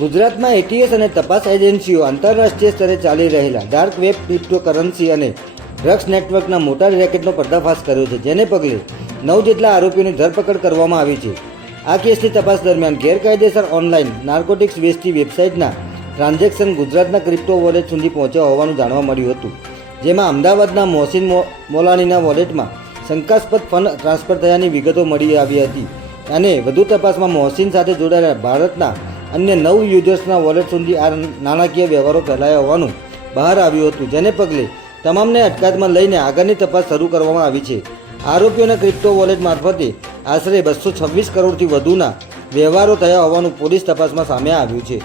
ગુજરાતમાં એટીએસ અને તપાસ એજન્સીઓ આંતરરાષ્ટ્રીય સ્તરે ચાલી રહેલા ડાર્ક વેબ, ક્રિપ્ટોકરન્સી અને ડ્રગ્સ નેટવર્કના મોટા રેકેટનો પર્દાફાશ કર્યો છે, જેને પગલે 9 જેટલા આરોપીઓની ધરપકડ કરવામાં આવી છે. આ કેસની તપાસ દરમિયાન ગેરકાયદેસર ઓનલાઈન નાર્કોટિક્સ વેચતી વેબસાઇટના ટ્રાન્ઝેક્શન ગુજરાતના ક્રિપ્ટો વોલેટ સુધી પહોંચ્યા હોવાનું જાણવા મળ્યું હતું, જેમાં અમદાવાદના મોહસિન મોલાણીના વોલેટમાં શંકાસ્પદ ફંડ ટ્રાન્સફર થયાની વિગતો મળી આવી હતી અને વધુ તપાસમાં મોહસિન સાથે જોડાયેલા ભારતના અન્ય 9 યુઝર્સના વોલેટ સુધી આ નાણાકીય વ્યવહારો ફેલાયા હોવાનું બહાર આવ્યું હતું, જેને પગલે તમામને અટકાયતમાં લઈને આગળની તપાસ શરૂ કરવામાં આવી છે. આરોપીઓના ક્રિપ્ટો વોલેટ મારફતે આશરે 226 કરોડથી વધુના વ્યવહારો થયા હોવાનું પોલીસ તપાસમાં સામે આવ્યું છે.